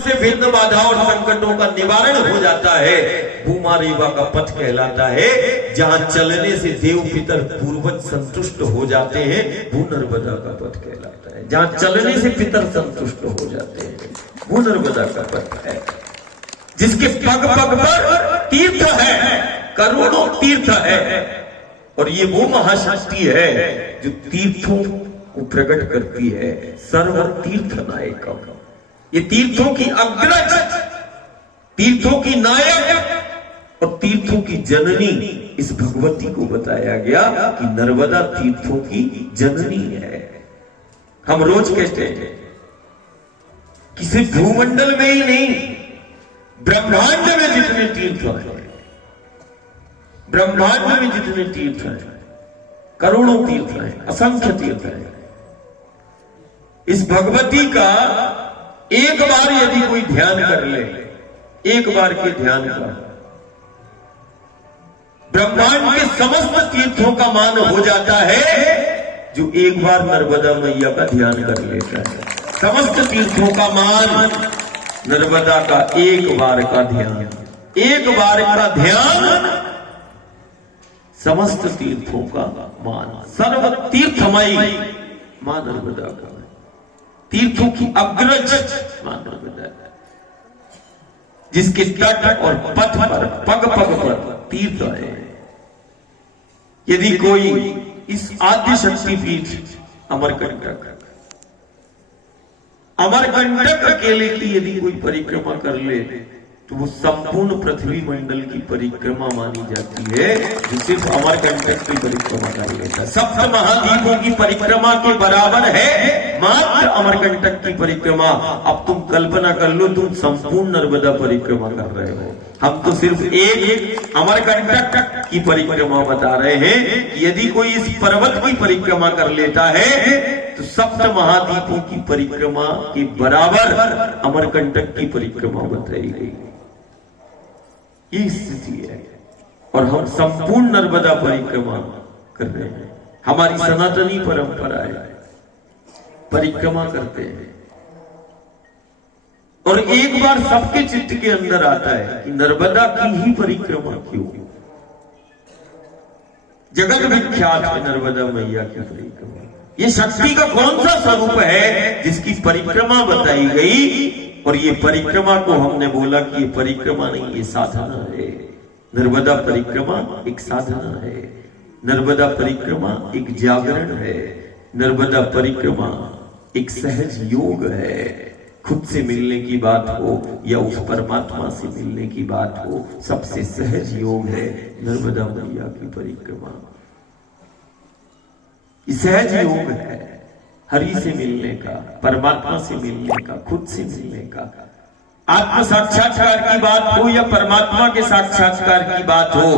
से भिन्न बाधा और संकटों का निवारण हो जाता है। भूमारेवा का पथ कहलाता है, जहां चलने से देव पितर पूर्वज संतुष्ट हो जाते हैं। भूनर्मदा का पथ कहलाता है, जहां चलने से पितर संतुष्ट हो जाते हैं। भूनर्मदा का पथ है, जिसके पग पग पर तीर्थ है, करोड़ों तीर्थ है। और ये वो महाशक्ति है जो तीर्थों को प्रकट करती है। सर्व तीर्थ नायकम, ये तीर्थों की अग्रज, तीर्थों की नायक और तीर्थों की जननी इस भगवती को बताया गया कि नर्मदा तीर्थों की जननी है। हम रोज कहते हैं कि सिर्फ भूमंडल में ही नहीं, ब्रह्मांड में जितने तीर्थ हैं, ब्रह्मांड में जितने तीर्थ हैं, करोड़ों तीर्थ हैं, असंख्य तीर्थ हैं, इस भगवती का एक बार यदि कोई ध्यान कर ले, एक बार के ध्यान का ब्रह्मांड के समस्त तीर्थों का मान हो जाता है। जो एक बार नर्मदा मैया का ध्यान कर लेता है, समस्त तीर्थों का मान नर्मदा का एक बार का ध्यान, एक बार का ध्यान समस्त तीर्थों का मान। सर्व तीर्थमयी मां नर्मदा का, तीर्थों की अग्रज मां नर्मदा, जिसके तट और पथ पर पग पग पर तीर्थ है। यदि कोई इस आद्य शक्ति पीठ अमरकंटक अकेले की यदि कोई परिक्रमा कर ले तो वो संपूर्ण पृथ्वी मंडल की परिक्रमा मानी जाती है, जो सिर्फ अमरकंटक की परिक्रमा कर लेता है। सप्त महाद्वीपों की परिक्रमा के बराबर है मात्र अमरकंटक की परिक्रमा। अब तुम कल्पना कर लो, तुम संपूर्ण नर्मदा परिक्रमा कर रहे हो, हम तो सिर्फ एक अमरकंटक की परिक्रमा बता रहे हैं। यदि कोई इस पर्वत की परिक्रमा कर लेता है तो सप्त महाद्वीपों की परिक्रमा के बराबर अमरकंटक की परिक्रमा बताई गई। ये स्थिति है, और हम संपूर्ण नर्मदा परिक्रमा कर रहे हैं। हमारी सनातनी परंपरा है, परिक्रमा करते हैं। और एक बार सबके चित्त के अंदर आता है कि नर्मदा की ही परिक्रमा क्यों, जगत विख्यात है नर्मदा मैया की परिक्रमा। ये शक्ति का कौन सा स्वरूप है जिसकी परिक्रमा बताई गई। और ये परिक्रमा को हमने बोला कि ये परिक्रमा नहीं, ये साधना है। नर्मदा परिक्रमा एक साधना है, नर्मदा परिक्रमा एक जागरण है, नर्मदा परिक्रमा एक सहज योग है। खुद से मिलने की बात हो या उस परमात्मा से मिलने की बात हो, सबसे सहज योग है नर्मदा मैया की परिक्रमा। सहज योग है हरि से मिलने का, परमात्मा से मिलने का, खुद से मिलने का। आत्म साक्षात्कार की बात हो या परमात्मा के साक्षात्कार की बात हो,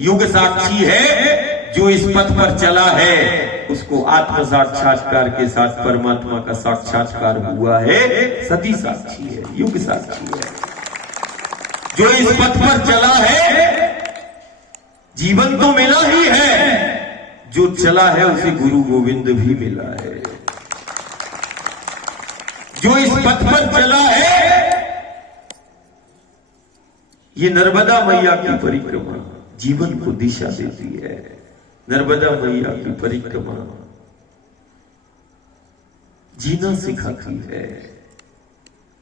युग साक्षी है जो इस पथ पर चला है, उसको आत्म साक्षात्कार के साथ परमात्मा का साक्षात्कार हुआ है। सती साक्षी है, युग साक्षी है। जो इस पथ पर चला है, जीवन तो मिला ही है, जो चला है उसे गुरु गोविंद भी मिला है। जो इस पथ पर चला है, ये नर्मदा मैया की परिक्रमा जीवन को दिशा देती है। नर्मदा मैया की परिक्रमा जीना सिखाती है।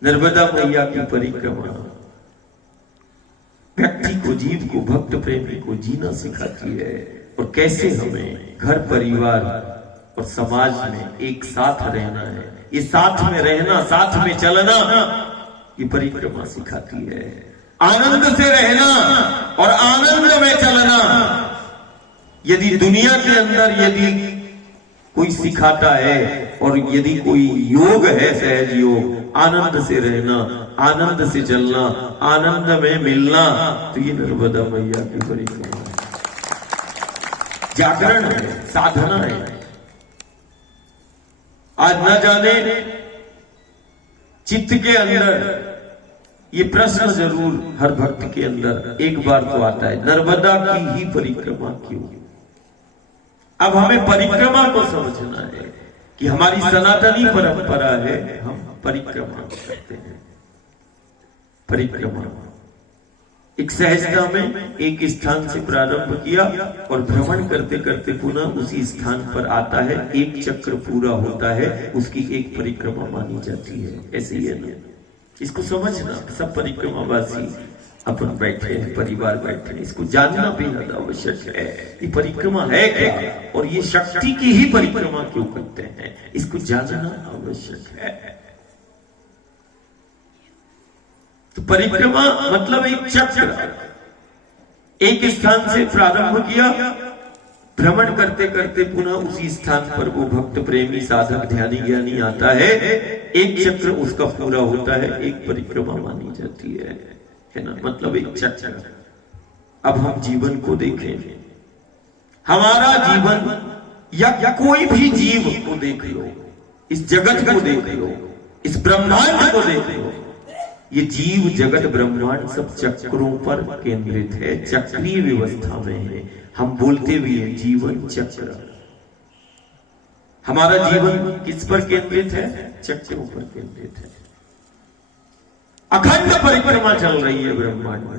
नर्मदा मैया की परिक्रमा व्यक्ति को, जीव को, भक्त प्रेमी को जीना सिखाती है। और कैसे हमें घर परिवार और समाज में एक साथ रहना है, ये साथ में रहना, साथ में चलना, ये परिक्रमा सिखाती है। आनंद से रहना और आनंद में चलना। यदि दुनिया के अंदर यदि कोई सिखाता है और यदि कोई योग है, सहज योग, आनंद से रहना, आनंद से चलना, आनंद में मिलना, तो ये नर्मदा मैया की परिक्रमा जागरण है, साधना है। आज न जाने चित्त के अंदर ये प्रश्न जरूर हर भक्त के अंदर एक बार तो आता है, नर्मदा की ही परिक्रमा क्यों। अब हमें परिक्रमा को समझना है कि हमारी सनातनी परंपरा है, हम परिक्रमा करते हैं। परिक्रमा। एक सहजता में एक स्थान से प्रारंभ किया और भ्रमण करते करते पुनः उसी स्थान पर आता है, एक चक्र पूरा होता है, उसकी एक परिक्रमा मानी जाती है। ऐसे ही है ना, इसको समझना। सब परिक्रमावासी अपन बैठे हैं, परिवार बैठे हैं, इसको जानना बेहद आवश्यक है। ये परिक्रमा है क्या और ये शक्ति की ही परिक्रमा क्यों करते हैं, इसको जानना आवश्यक है। तो परिक्रमा मतलब एक चक्र, एक स्थान से प्रारंभ किया, भ्रमण करते करते पुनः उसी स्थान पर वो भक्त प्रेमी साधक ध्यानी ज्ञानी आता है, एक चक्र उसका पूरा होता है, एक परिक्रमा मानी जाती है ना, मतलब एक चक्र। अब हम जीवन को देखें, हमारा जीवन या कोई भी जीव को देख लो, इस जगत को देख लो, इस ब्रह्मांड को देख लो, ये जीव जगत ब्रह्मांड सब चक्रों पर केंद्रित है, चक्रीय व्यवस्था में है। हम बोलते भी हैं जीवन चक्र। हमारा जीवन किस पर केंद्रित है? चक्रों पर केंद्रित है। अखंड परिक्रमा चल रही है ब्रह्मांड में।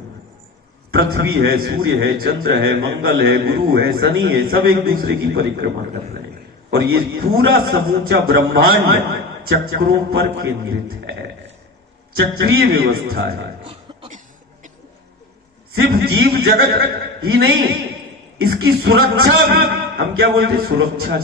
पृथ्वी है, सूर्य है, चंद्र है, मंगल है, गुरु है, शनि है, सब एक दूसरे की परिक्रमा कर रहे हैं और ये पूरा समूचा ब्रह्मांड चक्रों पर केंद्रित है, चक्रीय व्यवस्था है। सिर्फ जीव जगत ही नहीं, इसकी सुरक्षा भी, हम क्या बोलते, सुरक्षा